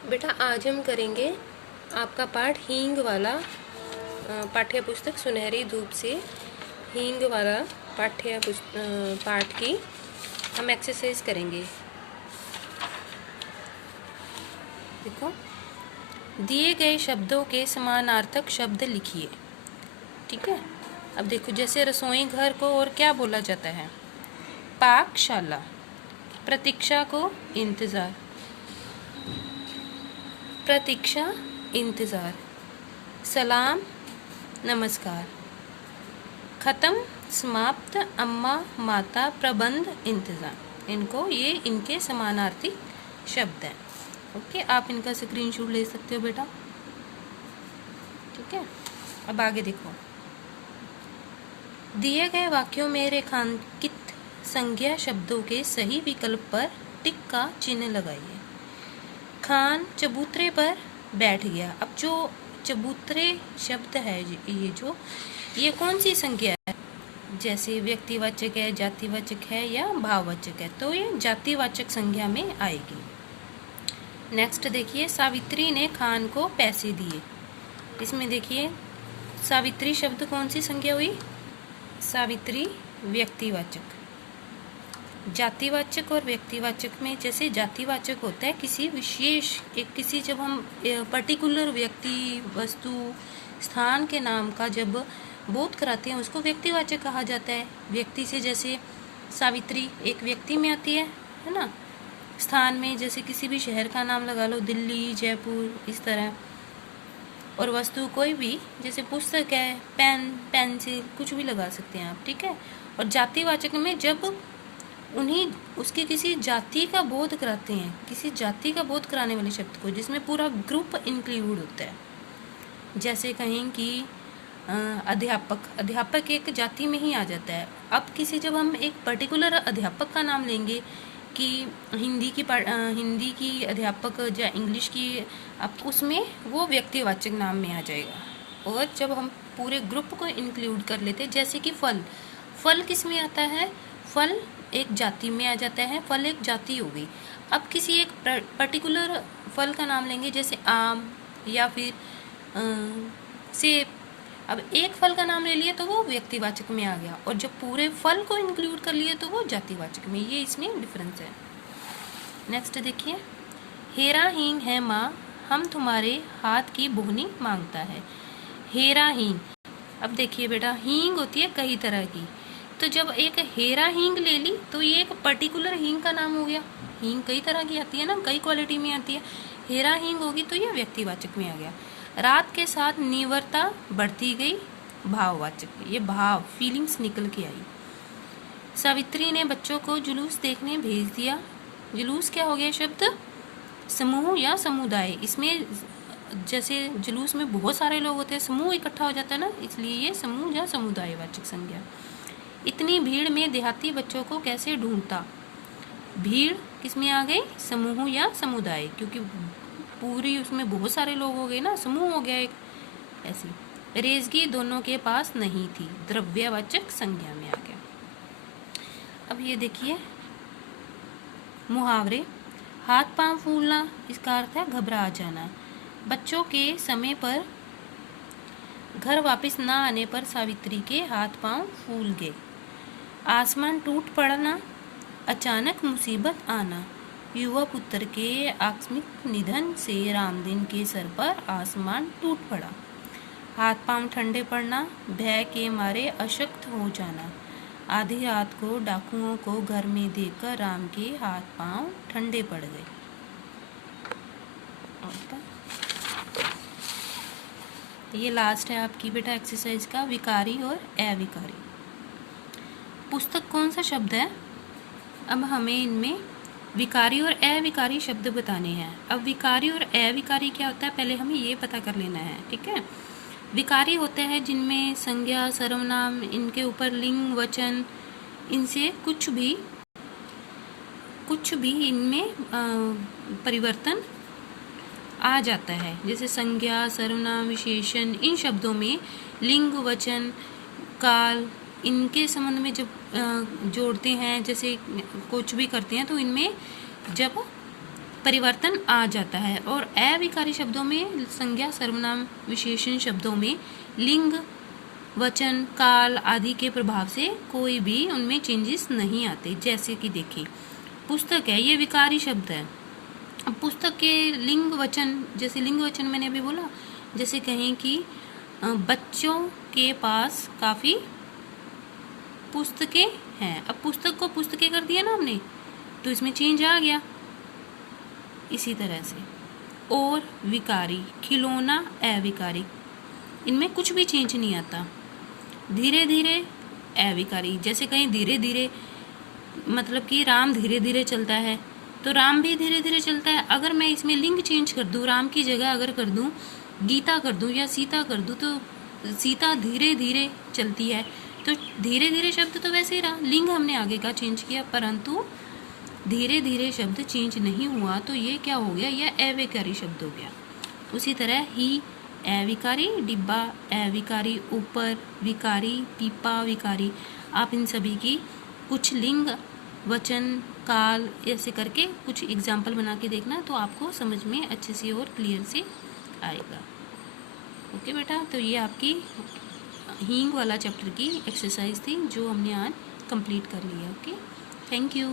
बेटा आज हम करेंगे आपका पाठ हींग वाला। पाठ्य पुस्तक सुनहरी धूप से हींग वाला पाठ की हम एक्सरसाइज करेंगे। देखो, दिए गए शब्दों के समानार्थक शब्द लिखिए। ठीक है, अब देखो, जैसे रसोई घर को और क्या बोला जाता है? पाकशाला। प्रतीक्षा को इंतज़ार, प्रतीक्षा इंतज़ार। सलाम नमस्कार। ख़त्म समाप्त अम्मा माता प्रबंध इंतज़ाम। इनके समानार्थी शब्द हैं। ओके, आप इनका स्क्रीनशॉट ले सकते हो बेटा। ठीक है, अब आगे देखो, दिए गए वाक्यों में रेखांकित संज्ञा शब्दों के सही विकल्प पर टिक का चिन्ह लगाइए। खान चबूतरे पर बैठ गया। अब जो चबूतरे शब्द है, ये कौन सी संज्ञा है? जैसे व्यक्तिवाचक है, जातिवाचक है या भाववाचक है, तो ये जातिवाचक संज्ञा में आएगी। नेक्स्ट देखिए, सावित्री ने खान को पैसे दिए। इसमें देखिए, सावित्री शब्द कौन सी संज्ञा हुई? सावित्री व्यक्तिवाचक। जातिवाचक और व्यक्तिवाचक में, जैसे जातिवाचक होता है किसी विशेष जब हम पर्टिकुलर व्यक्ति, वस्तु, स्थान के नाम का जब बोध कराते हैं उसको व्यक्तिवाचक कहा जाता है। व्यक्ति से जैसे सावित्री एक व्यक्ति में आती है ना। स्थान में जैसे किसी भी शहर का नाम लगा लो, दिल्ली, जयपुर, इस तरह। और वस्तु कोई भी, जैसे पुस्तक है, पेन, पेंसिल, कुछ भी लगा सकते हैं आप। ठीक है, और जातिवाचक में जब उसकी किसी जाति का बोध कराते हैं, किसी जाति का बोध कराने वाले शब्द को, जिसमें पूरा ग्रुप इंक्लूड होता है। जैसे कहें कि अध्यापक एक जाति में ही आ जाता है। अब जब हम एक पर्टिकुलर अध्यापक का नाम लेंगे कि हिंदी की अध्यापक या इंग्लिश की, अब उसमें वो व्यक्तिवाचक नाम में आ जाएगा। और जब हम पूरे ग्रुप को इंक्लूड कर लेते हैं, जैसे कि फल किस में आता है? फल एक जाति में आ जाता है। फल एक जाति हो गई। अब किसी एक पर्टिकुलर फल का नाम लेंगे, जैसे आम या फिर सेब। अब एक फल का नाम ले लिए तो वो व्यक्तिवाचक में आ गया, और जब पूरे फल को इंक्लूड कर लिए तो वो जातिवाचक में। ये इसमें डिफरेंस है। नेक्स्ट देखिए, हेरा हींग है माँ, हम तुम्हारे हाथ की बोहनी मांगता है। हेरा हींग। अब देखिए बेटा, हींग होती है कई तरह की, तो जब एक हेरा हींग ले ली तो ये एक पर्टिकुलर हींग का नाम हो गया। हींग कई तरह की आती है ना, कई क्वालिटी में आती है। हेरा हींग होगी तो ये व्यक्तिवाचक में आ गया। रात के साथ निवरता बढ़ती गई, भाववाचक। ये भाव, फीलिंग्स निकल के आई। सावित्री ने बच्चों को जुलूस देखने भेज दिया। जुलूस क्या हो गया शब्द? समूह या समुदाय। इसमें जैसे जुलूस में बहुत सारे लोग होते हैं, समूह इकट्ठा हो जाता है ना, इसलिए ये समूह या समुदायवाचक संज्ञा। इतनी भीड़ में देहाती बच्चों को कैसे ढूंढता? भीड़ किसमें आ गई? समूह या समुदाय, क्योंकि पूरी उसमें बहुत सारे लोग हो गए ना, समूह हो गया एक। ऐसी रेजगी दोनों के पास नहीं थी, द्रव्यवाचक संज्ञा में आ गया। अब ये देखिए, मुहावरे। हाथ पांव फूलना, इसका अर्थ है घबरा जाना। बच्चों के समय पर घर वापस ना आने पर सावित्री के हाथ पांव फूल गए। आसमान टूट पड़ना, अचानक मुसीबत आना। युवा पुत्र के आकस्मिक निधन से रामदीन के सर पर आसमान टूट पड़ा। हाथ पांव ठंडे पड़ना, भय के मारे अशक्त हो जाना। आधी रात को डाकुओं को घर में देखकर राम के हाथ पांव ठंडे पड़ गए। ये लास्ट है आपकी बेटा एक्सरसाइज का, विकारी और अविकारी। पुस्तक कौन सा शब्द है? अब हमें इनमें विकारी और अविकारी शब्द बताने हैं। अब विकारी और अविकारी क्या होता है, पहले हमें ये पता कर लेना है। ठीक है, विकारी होते हैं जिनमें संज्ञा, सर्वनाम, इनके ऊपर लिंग, वचन, इनसे कुछ भी इनमें परिवर्तन आ जाता है। जैसे संज्ञा, सर्वनाम, विशेषण, इन शब्दों में लिंग, वचन, काल, इनके संबंध में जब जोड़ते हैं, जैसे कुछ भी करते हैं, तो इनमें जब परिवर्तन आ जाता है। और अविकारी शब्दों में संज्ञा, सर्वनाम, विशेषण शब्दों में लिंग, वचन, काल आदि के प्रभाव से कोई भी उनमें चेंजेस नहीं आते। जैसे कि देखिए पुस्तक है, ये विकारी शब्द है। अब पुस्तक के लिंग वचन, जैसे लिंग वचन मैंने अभी बोला, जैसे कहें कि बच्चों के पास काफ़ी पुस्तकें हैं। अब पुस्तक को पुस्तकें कर दिया ना हमने, तो इसमें चेंज आ गया। इसी तरह से और विकारी, खिलौना, अविकारी, इनमें कुछ भी चेंज नहीं आता। धीरे धीरे, अविकारी, जैसे कहीं धीरे धीरे मतलब कि राम धीरे धीरे चलता है, तो राम भी धीरे धीरे चलता है। अगर मैं इसमें लिंग चेंज कर दूँ, राम की जगह अगर कर दूँ गीता कर दूँ या सीता कर दूँ, तो सीता धीरे धीरे चलती है। तो धीरे धीरे शब्द तो वैसे ही रहा, लिंग हमने आगे का चेंज किया, परंतु धीरे धीरे शब्द चेंज नहीं हुआ, तो ये क्या हो गया, यह अविकारी शब्द हो गया। उसी तरह ही अविकारी, डिब्बा अविकारी, ऊपर विकारी, पीपा विकारी। आप इन सभी की कुछ लिंग, वचन, काल ऐसे करके कुछ एग्जाम्पल बना के देखना, तो आपको समझ में अच्छे से और क्लियर से आएगा। ओके बेटा, तो ये आपकी हींग वाला चैप्टर की एक्सरसाइज थी जो हमने आज कंप्लीट कर लिया। Okay, thank you.